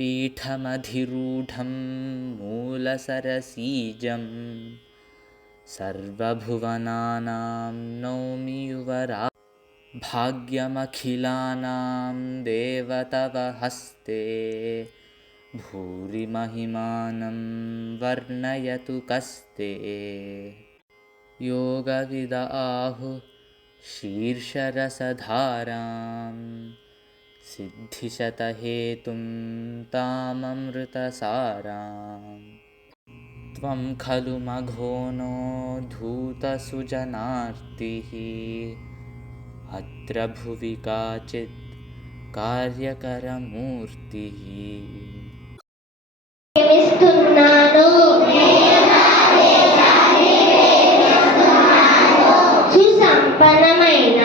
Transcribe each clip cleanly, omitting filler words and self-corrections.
पीठमधिरूढं मूलसरसीजं सर्वभुवनानां नौमि युवराजं भाग्यमखिलानां देव तव हस्ते भूरिमहिमानं वर्णयतु कस्ते योगविद आहुः शीर्षरसधारां सिद्धिशतहेतुं ताममृतसारां त्वं खलु मघोनो धूतसुजनार्तिः अत्र भुवि काचित् कार्यकरमूर्तिः సుసంపన్నమైన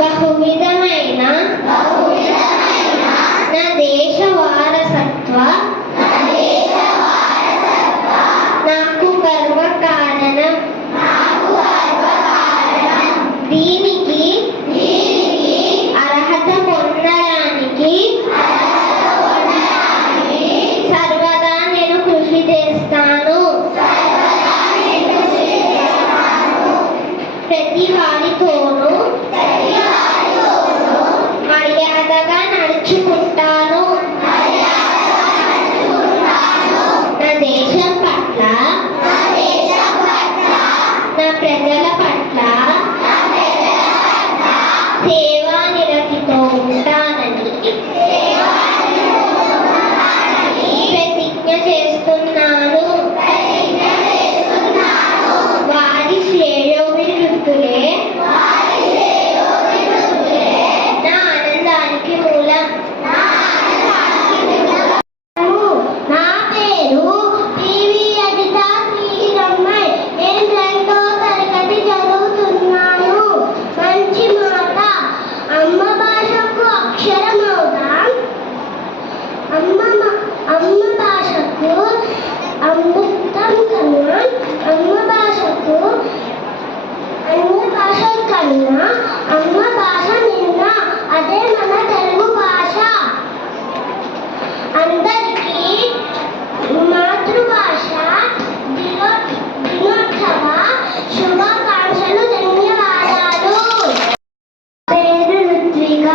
బహువిధమైన నా దేశ వారసత్వ నాకు గర్వకారణం దీనికి అర్హత పొందడానికి సర్వదా నేను కృషి చేస్తాను. ప్రతి వారితోనూ మర్యాదగా నడుచుకుంటాను. నా దేశం పట్ల నా ప్రజల పట్ల సేవా నిరతితో ఉంటానని ప్రతిజ్ఞ చేస్తున్నాను. వారి శ్రేయోభివృద్ధులే నా ఆనందానికి మూలం. నా పేరు టీవీ అజిత శ్రీరమ్మై. నేను 2వ తరగతి చదువుతున్నాను. మంచి మాట అమ్మ భాషకు అక్షరమవుదాం. అమ్మ భాషకు అమృతం కన్నా అమ్మ భాష కన్నా అమ్మ భాష నిన్న అదే మన తెలుగు భాష. అందరికీ మాతృభాష దినోత్సవ శుభాకాంక్షలు. ధన్యవాదాలు. పేరు రుత్విక.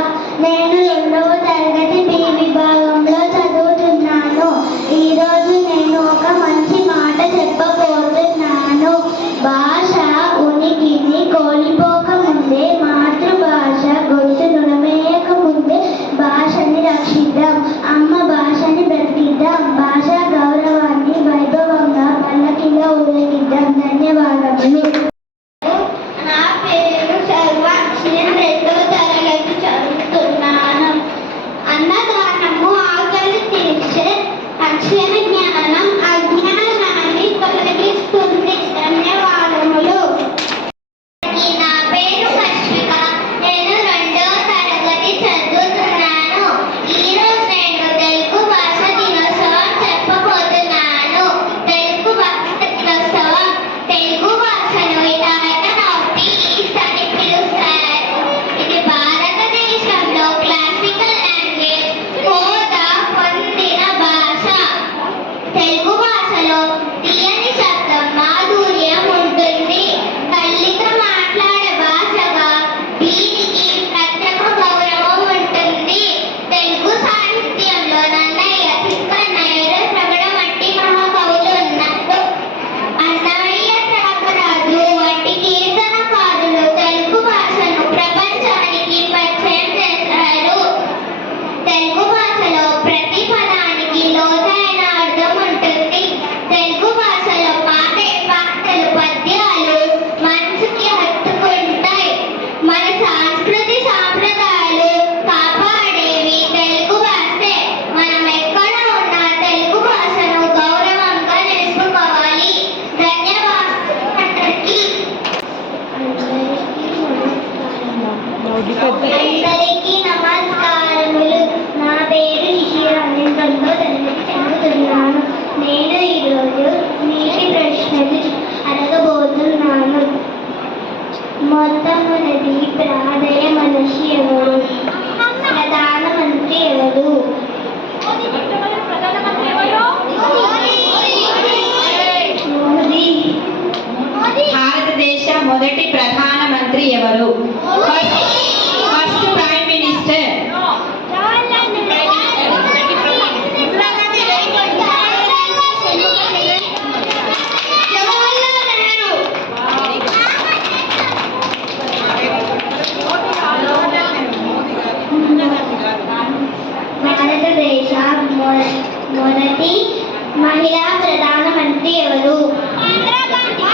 నేను 2వ తరగతి బి విభాగంలో చదువుతున్నాను. ఈరోజు నేను ఒక మంచి మాట చెప్పబోతున్నాను. భాష ఉనికిని కోల్పోకముందే, మాతృభాష గొంతు నుడమేయక ముందే భాషని రక్షిద్దాం. అమ్మ భాషని బ్రతికిద్దాం. భాషా గౌరవాన్ని వైభవంగా పల్లకిలో ఊరేగిద్దాం. ధన్యవాదములు. నా పేరు సర్వ. నేను 2వ తరగతి చదువుతున్నాను. అన్నదానము ఆకలి తీర్చే అక్షర జ్ఞానం అజ్ఞానాన్ని తొలగిస్తుంది. ధన్యవాదములు. నా పేరు కశ్మిక. నేను 2వ తరగతి చదువుతున్నాను. ఈరోజు నేను భారతదేశ మొదటి మహిళా ప్రధానమంత్రి ఎవరు? ఇందిరాగాంధీ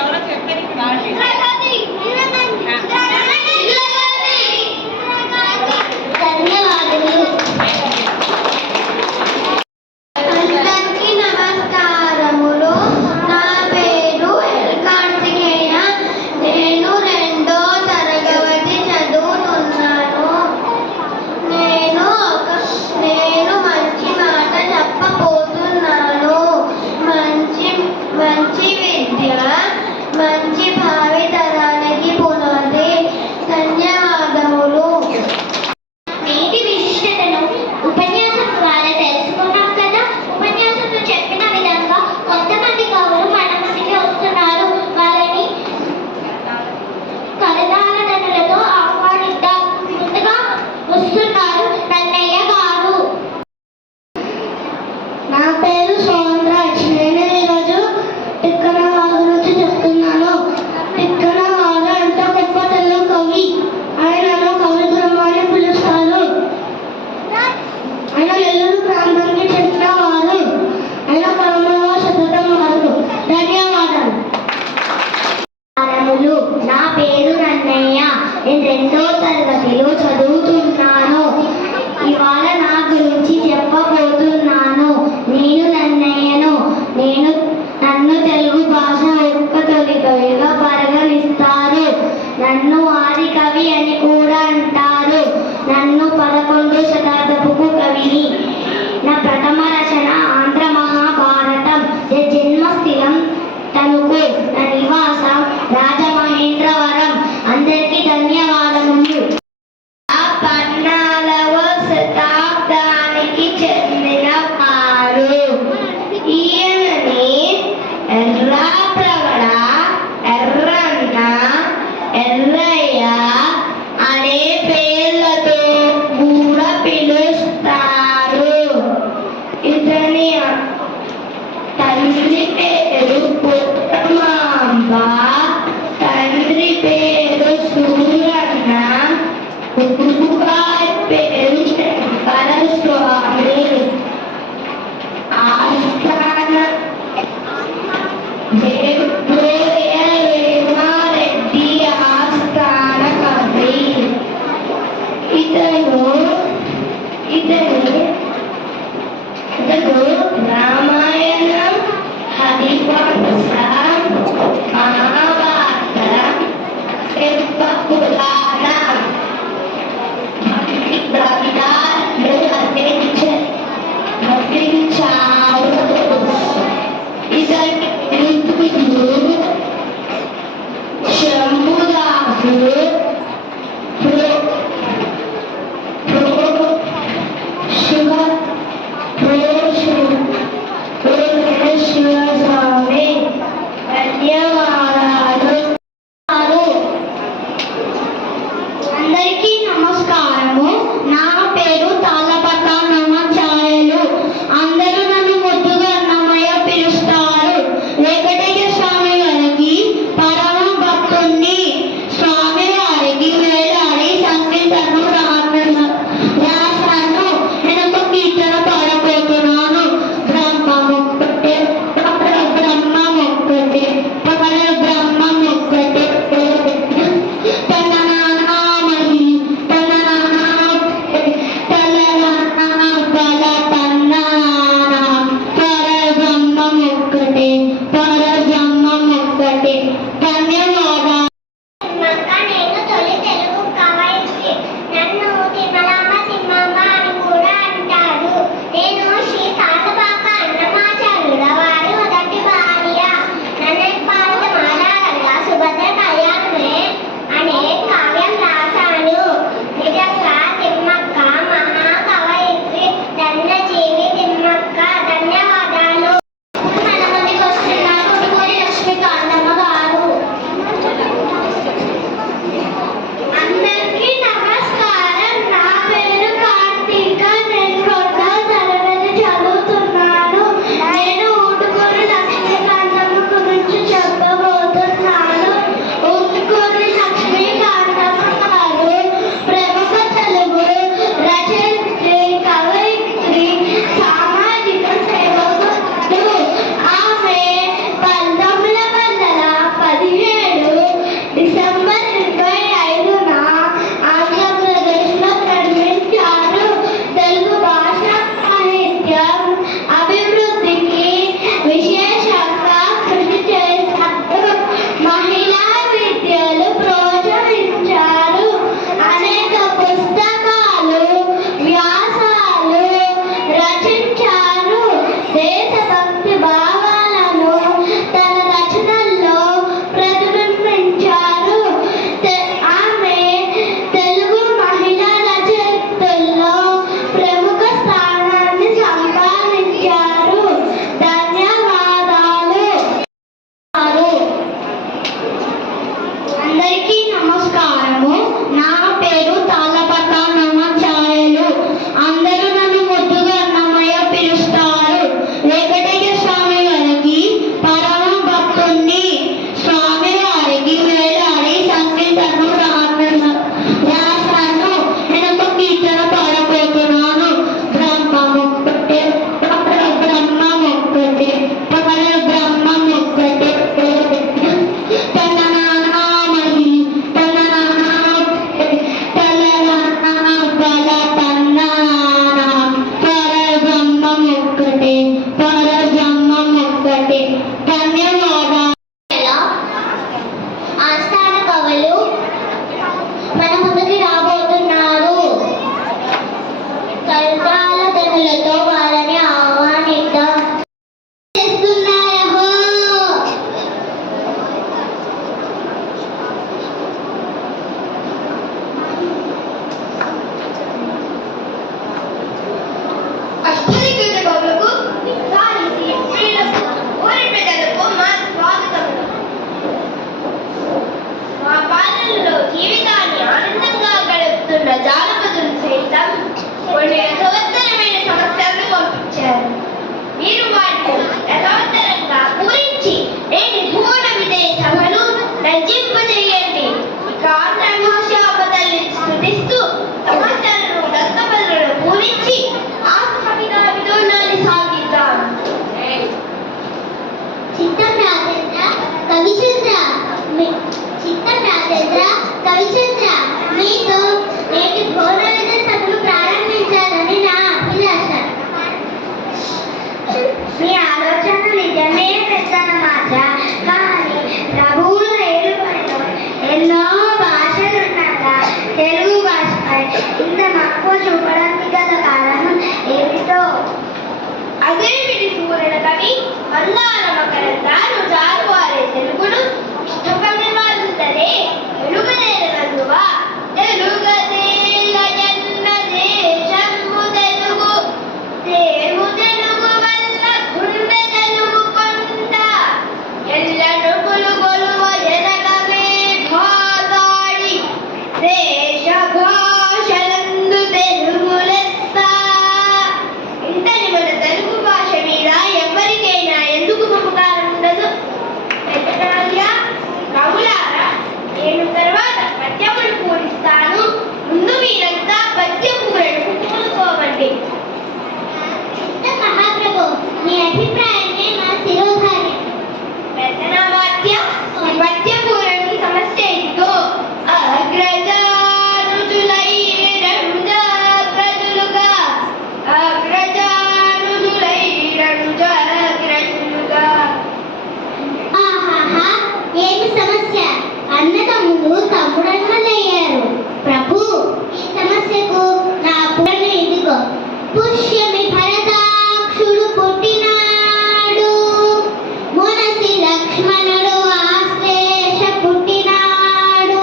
ఎవరో చెప్పారు ఇక్కడ. ధన్యవాదాలు. అందరికీ నమస్కారములు. నా పేరు ఎల్ కార్తికేయ. నేను 2వ తరగతి చదువుతున్నాను. నేను మంచి మాట చెప్పబోతున్నాను. మంచి విద్య మంచి భావితరానికి పునాది. ధన్యవాదములు. నేటి విశిష్టతను ఉపన్యాసం ద్వారా తెలుసుకున్నాం కదా. ఉపన్యాసంలో చెప్పిన విధంగా కొంతమంది కవులు మన మధ్యకి వస్తున్నారు. వాళ్ళని కరతాళ ఆహ్వానిద్దాం. ముందుగా వస్తున్నారు నన్నయ్య గారు. నా పేరు సోమరాజ్. నేను ఈరోజు తిక్కన వాగు నుంచి చెప్తున్నాను. తిక్కన వాగు ఎంత గొప్ప తెలుగు కవి. ఆయనను కవి బ్రహ్మని పిలుస్తారు. ఆయన నెల్లూరు ప్రాంతానికి చెందిన వారు. ఆయన 13వ శతాబ్దం వారు. ధన్యవాదాలు. నా పేరు నన్నయ్య. నేను 2వ తరగతిలో చదువుతున్నాను. ఇవాళ నా గురించి చెప్పబోతున్నాను. నేను నన్నయ్యను. నన్ను తెలుగు భాష యొక్క తొలి కవిగా పరిగణిస్తారు. నన్ను ఆది కవి అని కూడా అంటారు. నన్ను 11వ శతాబ్దపు కవిని. నా ప్రథమ రచన ఆంధ్ర మహాభారతం. జన్మస్థిరం తణుకు. నా నివాసం రాజమహేంద్రవరం. అందరికీ ధన్యవాదములు. 14వ శతాబ్దానికి చెందిన వారు. ఈయనని ఎర్రాప్రగడ, ఎర్రన్న, ఎర్రయ్య అనే పేర్లతో కూడా పిలుస్తారు. ఇతని తండ్రి పేరు పుట్టమాంబ, తండ్రి పేరు సూరన్న, గురుగారి పేరు శంకర స్వామి. ఆస్థాన వేమారెడ్డి ఆస్థాన కవి. ఇతను రామాయణం, హరివంశ, మహాభారతం, శివ పురాణం గ్రంథాలు రచించారు. ఇతని కృతులు శంభుదాసు, శివస్వామి. ధన్యవాదాలు. తెలుగు భాషపై ఇంత మక్కువ చూపడానికి గల కారణం ఏమిటో? అదేమిటి సూర్యుల కవి మందార మకరందాలు జారువారే తెలుగును ఇష్టపడి వారుందరే తెలుగునేలనువా తెలుగదేల జన్మ దేశము తెలుగు దేవు తెలుగు వల్ల గుండె తెలుగు కొండ ఎల్లను కొలుగొలువ ఎనగమే భాగాడి దేశ భాషలందు తెలుగు లెస్స. ఇంతని మన తెలుగు భాష మీద ఎవరికైనా ఎందుకు మమకారం ఉండదు? పెద్దరాజా కవులారా, నేను తర్వాత పద్యములు పూరిస్తాను. ముందు మీరంతా పద్యపూరణకు పూనుకోవండి. మహాప్రభు, మీ అభిప్రాయమే మా శిరోధార్యం. పెద్దనామాత్య పద్యపూరణకి సమస్య ఇదిగో. అగ్రజానుజులై రణుజాగ్రజులుగా అగ్రజానుజులై రణుజాగ్రజులుగా. ఆహాహా, ఏమి సమస్య? అన్నదమ్ములు తమ్ముడన్నలయ్యారు. ప్రభు, ఈ సమస్యకు నా పూరణ ఇదిగో. పుష్యమి భరతాక్షుడు పుట్టినాడు, మునసి లక్ష్మణుడు ఆశ్లేష పుట్టినాడు.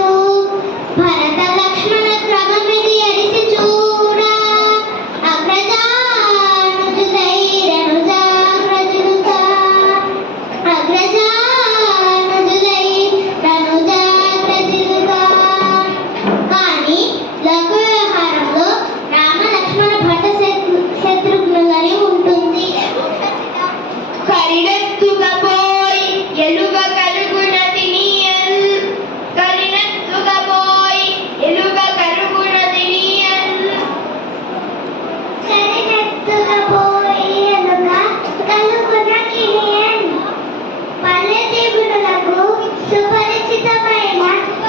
భరత లక్ష్మణ క్రమమిది ఎడిసి చూడ, అగ్రజానుజులై రణుజాగ్రజులుగా అగ్రజానుజులై రణుజాగ్రజులుగా. కానీ లఘు వ్యవహారంలో రామ లక్ష్మణ భరత శత్రుఘ్నులని ఉంటుంది. కరినెత్తుకపోయి ఎలుగ కరుగునది నీయన్ కరినెత్తుకపోయి ఎలుగ కరుగునది నీయన్ కరినెత్తుకపోయి ఎలుగ కరుగునది నీయన్. పల్లెటూరులకు సుపరిచితమైన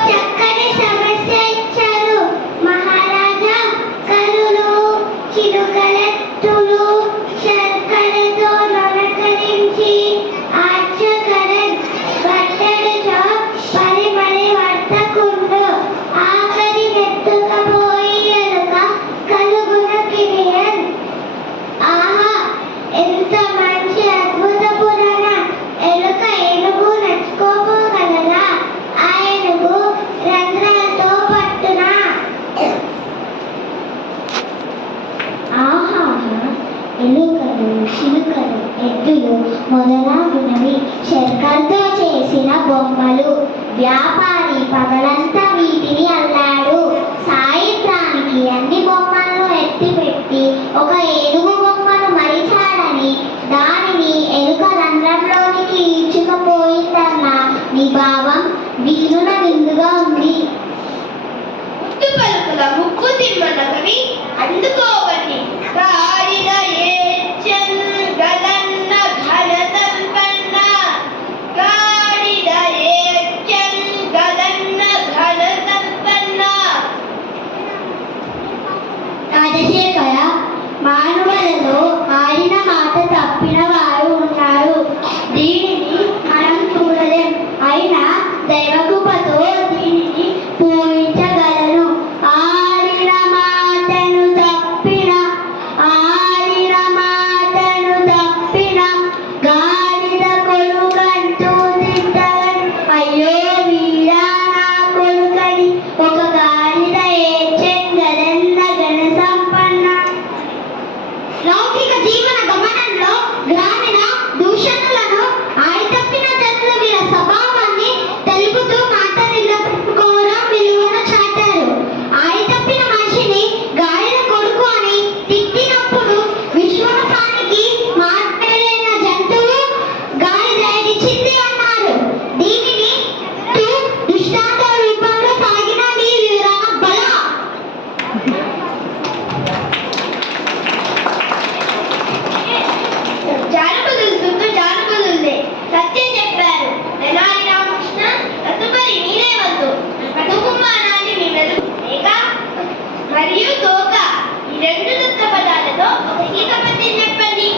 చక్కని సమస్య ఇచ్చారు మహారాజా. కరులు చిరుకలెత్తులు శర్కరతో నొలకరించి ఆర్చకరన్ బట్టడుచో పరి వర్తకుండు ఆఖరి నెత్తుకపోయి ఎలుక కలుగున కిరియన్. ఆహా, ఎంత మంచి అద్భుత పురాణ! ఎలుక ఏనుగు నడుచుకోపోగలరా? ఆ ఏనుగు రంధ్రాలతో పట్టునా? ఆహాహా, ఎలుకలు చిలుకలు ఎద్దులు మొదలగునవి శర్కర్తో చేసిన బొమ్మలు. వ్యాపారి పగలంతా వీటిని అల్లాడు. సాయంత్రానికి అన్ని బొమ్మలను ఎత్తిపెట్టి ఒక ఏనుగు బొమ్మను మరిచాడని దానిని ఎలుక రంధ్రంలోనికి ఈడ్చుకుపోయిందన్న నీ భావం వీలున విందుగా ఉంది. ముట్టు పలుకుల ముక్కు తిమ్మన్న కవి అందుకోవండి. గాడిద ఏడ్చెన్ గదన్న ఘన సంపన్న గాడిద ఏడ్చెన్ గదన్న ఘన సంపన్న. రాజశేఖర, మానవులలో ఆడిన మాట తప్పిన వారు ఉన్నారు. దీనిని మనం చూడలేం. అయినా దైవకృపతో దీనిని పూరించగలను. ఆడిన మాటను తప్పిన ఆడిన మాటను తప్పిన గాడిద కొడుకంటూ తింటాను. అయ్యో వీరా నా కొడుకని ఒక గాడిద ఏడ్చెన్ గదన్న ఘన సంపన్న. లౌకిక జీవన గమనంలో గ్రామీణ దూషణలను ఆడితప్పిన జనుల వీర స్వభావాన్ని తెలుపుతూ మాట నిలబెట్టుకోవడం విలువను చాటారు. ఆడితప్పిన మనిషిని గాడిద కొడుకు అని తిట్టినప్పుడు విశ్వాసానికి మాట్లాడలేని జంతువు గాడిద ఇచ్చింది అన్నారు. దీనిని దృష్టాంత రూపంలో సాగిన నీ వివరణ బల. జానపదులు దుఃఖ జానపదులే సత్యం చెప్పారు. తెనాలి రామకృష్ణ, తదుపరి మీరే వద్దు. బతుకుమానాన్ని మీ మెదడు లేక మరియు తోక ఈ రెండు దత్త పదాలతో ఒక గీత పద్యం చెప్పండి.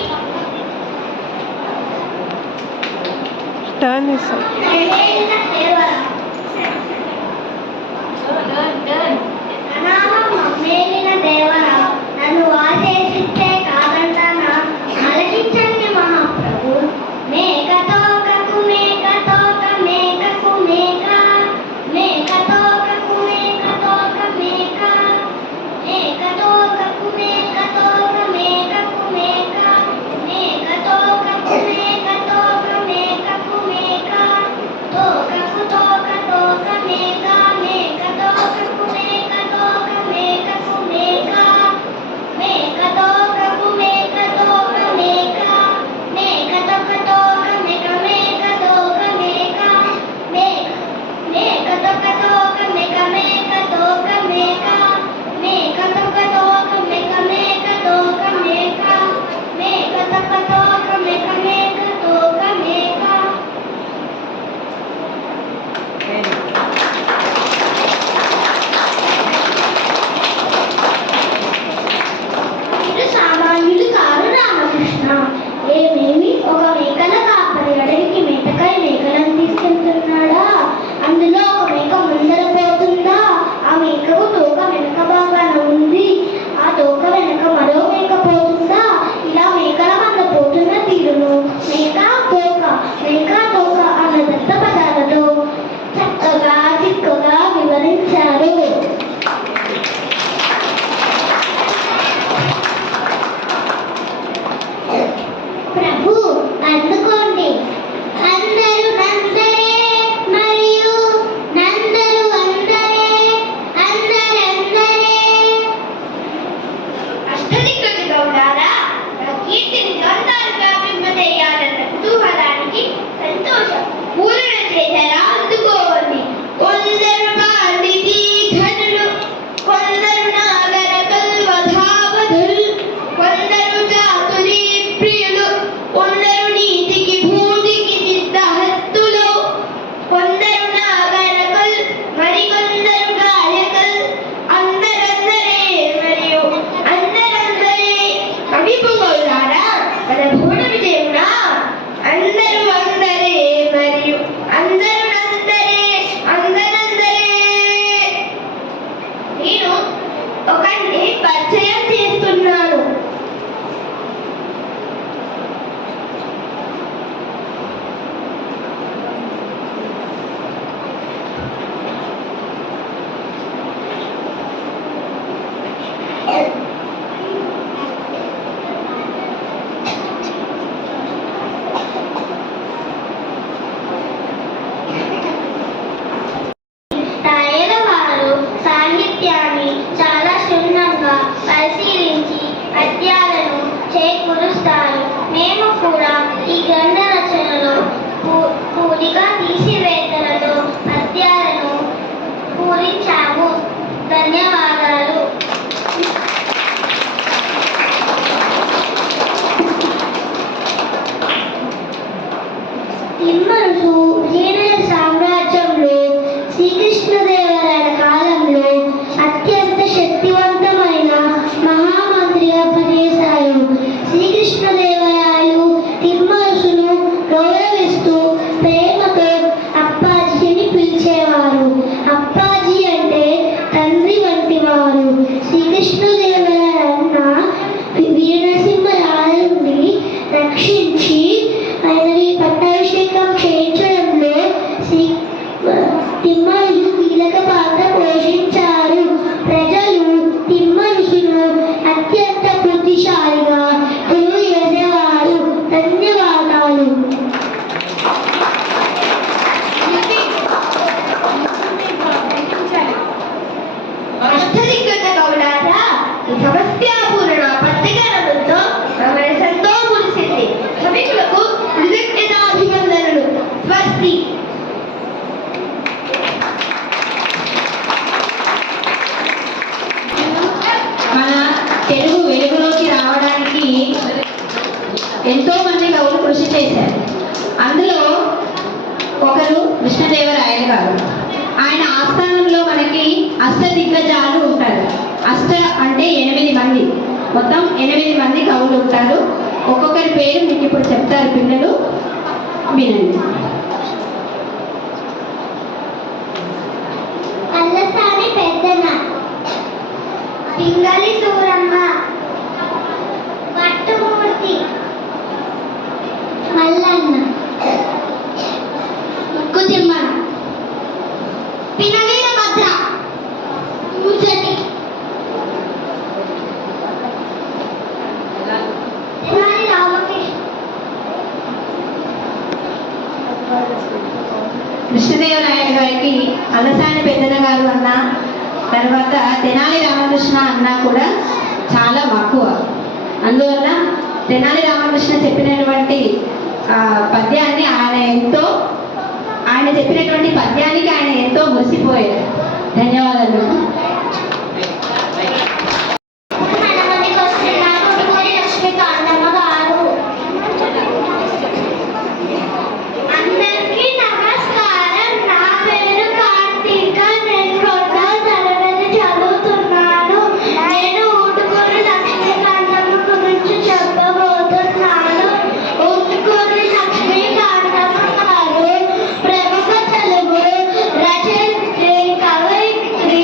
Turn this up. Turn. ఎంతో మంది కవులు కృషి చేశారు. అందులో ఒకరు కృష్ణదేవరాయలు గారు. ఆయన ఆస్థానంలో మనకి అష్ట దిగ్గజాలు ఉంటారు. అష్ట అంటే 8 మంది, మొత్తం 8 మంది కవులు ఉంటారు. ఒక్కొక్కరి పేరు మీకు ఇప్పుడు చెప్తారు పిల్లలు, వినండి. అల్లసాని పెద్దన, పింగళి సూరమ్మ, పట్టుమూర్తి, మల్లన్న, ముక్కు తిమ్మన, పినవీర భద్ర, ముజటి, తెనాలి రామకృష్ణ. కృష్ణదేవరాయలు గారికి అల్లసాని పెద్దన గారు అన్న, తర్వాత తెనాలి రామకృష్ణ అన్న కూడా చాలా మక్కువ. అందువల్ల తెనాలి రామకృష్ణ చెప్పినటువంటి పద్యాన్ని ఆయన చెప్పినటువంటి పద్యానికి ఆయన ఎంతో మురిసిపోయారు. ధన్యవాదాలు. మన మందికి వస్తున్నారు ఉడుమూరి లక్ష్మీకాంతమ్మ గారు. అందరికీ నమస్కారం. నా పేరు కార్తీక. నేను 2వ తరగతి చదువుతున్నాను. నేను ఉడుమూరి లక్ష్మీకాంతమ్మ గురించి చెప్పబోతున్నాను. ఉడుమూరి లక్ష్మీకాంతమ్మ గారు ప్రముఖ తెలుగు రచయిత్రి, కవయిత్రి,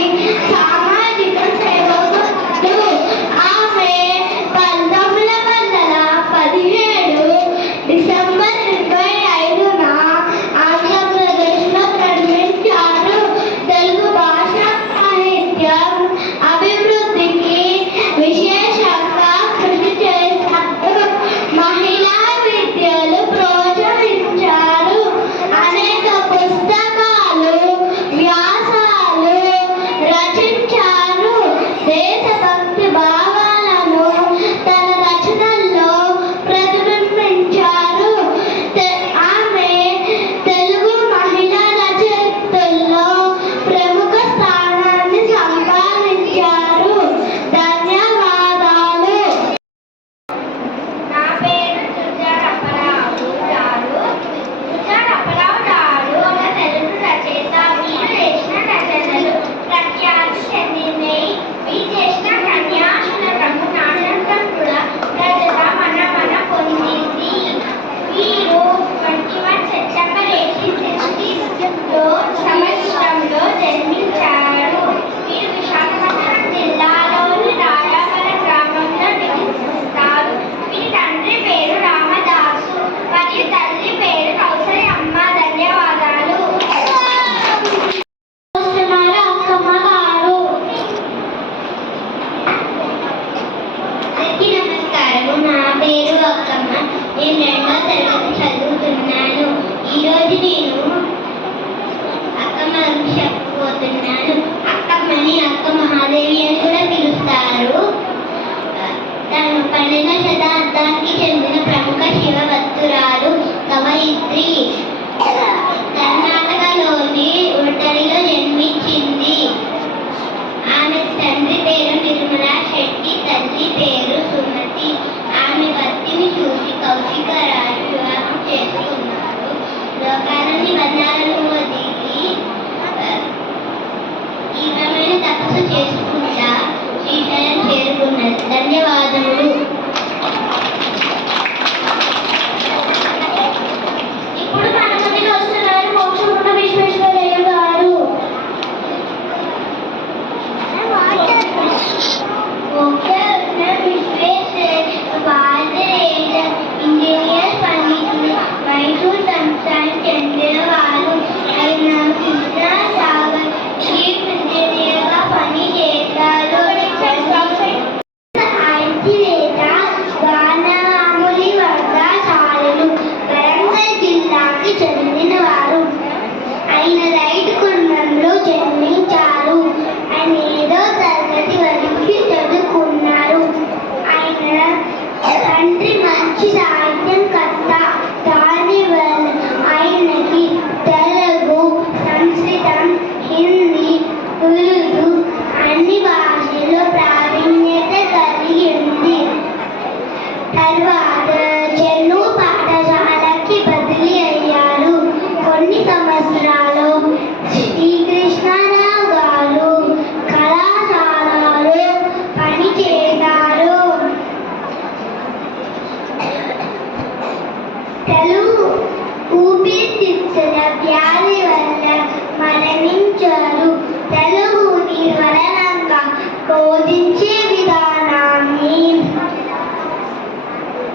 బోధించే విధానాన్ని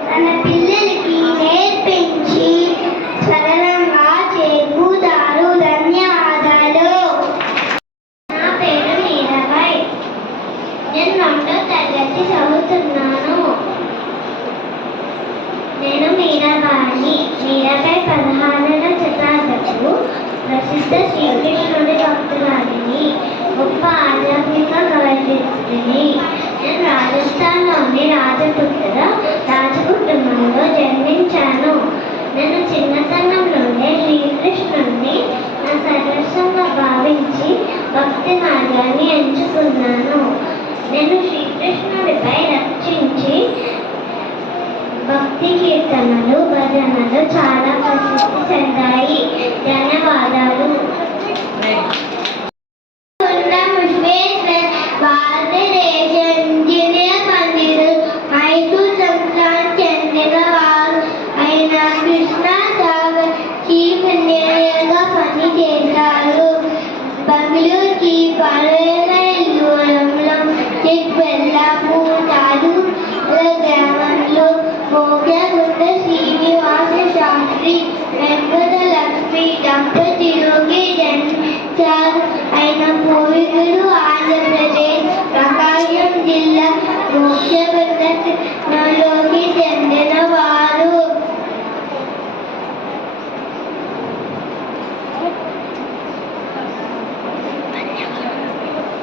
తన పిల్లలకి నేర్పించి సరళంగా చేకూతారు. ధన్యవాదాలు. నా పేరు మీరాబాయ్. నేను 2వ తరగతి చదువుతున్నాను. నేను మీరాబాయిని. మీరాబాయి 16వ శతాబ్దపు ప్రసిద్ధ శ్రీకృష్ణుడి భక్తురాలిని, గొప్ప ఆధ్యాత్మిక కవయిత్రిని. నేను రాజస్థాన్లోని రాజపుత్ర రాజకుటుంబంలో జన్మించాను. నేను చిన్నతనంలోనే శ్రీకృష్ణుడిని నా సర్వస్వంగా భావించి భక్తి మార్గాన్ని ఎంచుకున్నాను. నేను శ్రీకృష్ణుడిపై రక్షించి భక్తి కీర్తనలు, భజనలు చాలా ప్రసిద్ధి చెందాయి. ధన్యవాదాలు. భారతదేశ ఇంజనీర్ పండితుడు మైసూర్ సంస్థానికి చెందిన వారు అయిన కృష్ణా సాగర్ చీఫ్ ఇంజనీర్గా పనిచేశారు. బెంగళూరుకి 12 మైళ్ళ దూరంలో చిక్బెల్లాపూర్ తాలూకా గ్రామంలో మోగ్యాగుండ శ్రీనివాస శాస్త్రి, వెంకట లక్ష్మి దంపతులకి జన్మించారు. ఆయన పూర్వీకులు ఆంధ్రప్రదేశ్ ప్రకాశం జిల్లా మోక్షబంధలోకి చెందిన వారు.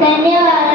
ధన్యవాదాలు.